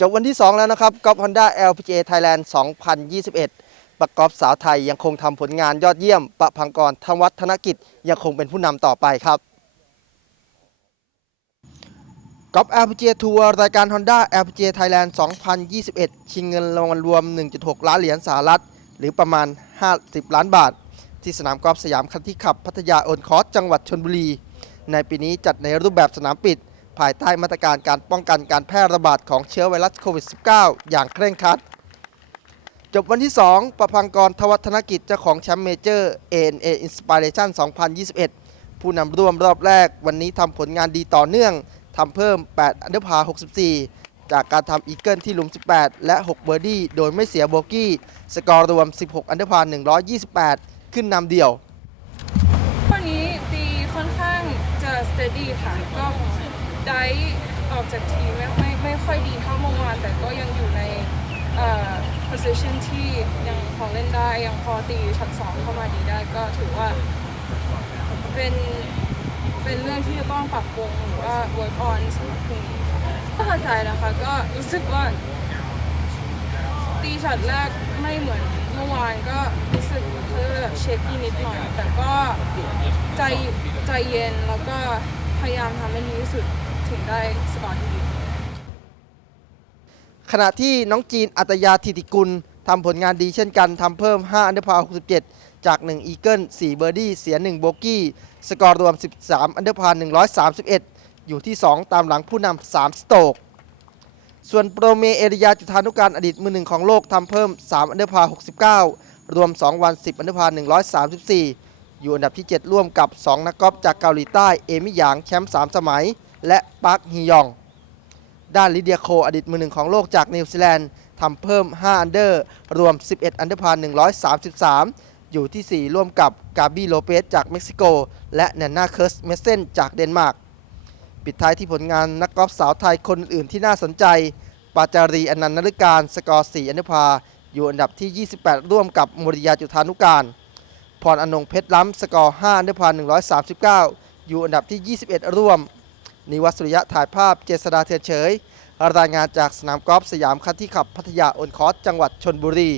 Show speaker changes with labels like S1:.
S1: จบวันที่ 2 แล้วนะครับกอล์ฟฮอนด้า LPGA Thailand 2021 ประกอบสาวไทยยังคงทำผลงานยอดเยี่ยม ประพังกรธวัฒนกิจยังคงเป็นผู้นำต่อไปครับกอล์ฟ LPGA ทัวร์รายการ Honda LPGA Thailand 2021 ชิงเงินรางวัลรวม 1.6 ล้านเหรียญสหรัฐ หรือประมาณ 50 ล้านบาท ที่สนามกอล์ฟสยามคันที่ขับพัทยาโอนคอร์สจังหวัดชนบุรี ในปีนี้จัดในรูปแบบสนามปิด ภายใต้มาตรการการป้องกันการแพร่ระบาดของเชื้อไวรัสโควิด -19 อย่างเคร่งครัด จบวันที่ 2 ประพังกรทวัฒนกิจเจ้าของแชมป์เมเจอร์ ANA Inspiration 2021 ผู้นำร่วมรอบแรกวันนี้ทำผลงานดีต่อเนื่องทำเพิ่ม 8 อันเดอร์พา 64 จากการทำอีเกิลที่หลุม 18 และ 6 เบอร์ดี้ โดยไม่เสียโบกี้ สกอร์รวม 16 อันเดอร์พา 128 ขึ้นนำเดี่ยว
S2: วันนี้ตีค่อนข้างจะสเตดี้ค่ะก็ ได้ออกจากทีมไม่ไม่ไม่ค่อยดีเท่าเมื่อวานแต่ก็ยังอยู่ในเอ่อ position ที่ยังพอเล่นได้ยังพอตีช็อตสองเข้ามาดีได้ก็ถือว่าเป็นเป็นเรื่องที่จะต้องปรับปรุงหรือว่า work on สำหรับพรุ่งนี้ก็เข้าใจนะคะก็รู้สึกว่า ตีช็อตแรกไม่เหมือนเมื่อวานก็รู้สึกเออแบบเช็คกี้นิดหน่อย แต่ก็ใจใจเย็นแล้วก็พยายามทำให้ดีที่สุด ถึงได้สกอร์ที่ดี
S1: ขณะที่น้องจีนอัตยาธิติกุลทำผลงานดีเช่นกันทำเพิ่ม 5 อันเดอร์พา67 จาก 1 อีเกิล4เบอร์ดี้เสีย 1 โบกี้ สกอร์รวม 13 อันเดอร์พา131 อยู่ที่ 2 ตามหลังผู้นำ3สโตกส่วนโปรเมเอริยาจุธานุการอดีตมือหนึ่งของโลกทำเพิ่ม 3 อันเดอร์พา69 รวม 2 วัน 10 อันเดอร์พา134 อยู่อันดับที่ 7 ร่วมกับ 2 นักกอล์ฟจากเกาหลีใต้ เอมิหยางแชมป์3สมัย และปาร์คฮียอง ด้านลิเดียโคอดีตมือหนึ่งของโลกจากนิวซีแลนด์ทำเพิ่ม 5 อันเดอร์ รวม 11 อันเดอร์พา133 อยู่ที่ 4 ร่วมกับกาบีโลเปสจากเม็กซิโก และแนนนาเคิร์สเมสเซนจากเดนมาร์กปิดท้ายที่ผลงานนักกอล์ฟสาวไทยคนอื่นที่น่าสนใจ ปาจารีอนันต์นฤการสกอร์4อันเดอร์พาอยู่อันดับที่ 28 ร่วมกับมริยาจุธานุการ พรอนงเพชรล้ำสกอร์5อันเดอร์พา139 อยู่อันดับที่ 21 ร่วม นิวัสุริยะถ่ายภาพเจษดาเทียนเฉย รายงานจากสนามกอล์ฟสยามคันที่ขับพัทยาโอนคอร์สจังหวัดชนบุรี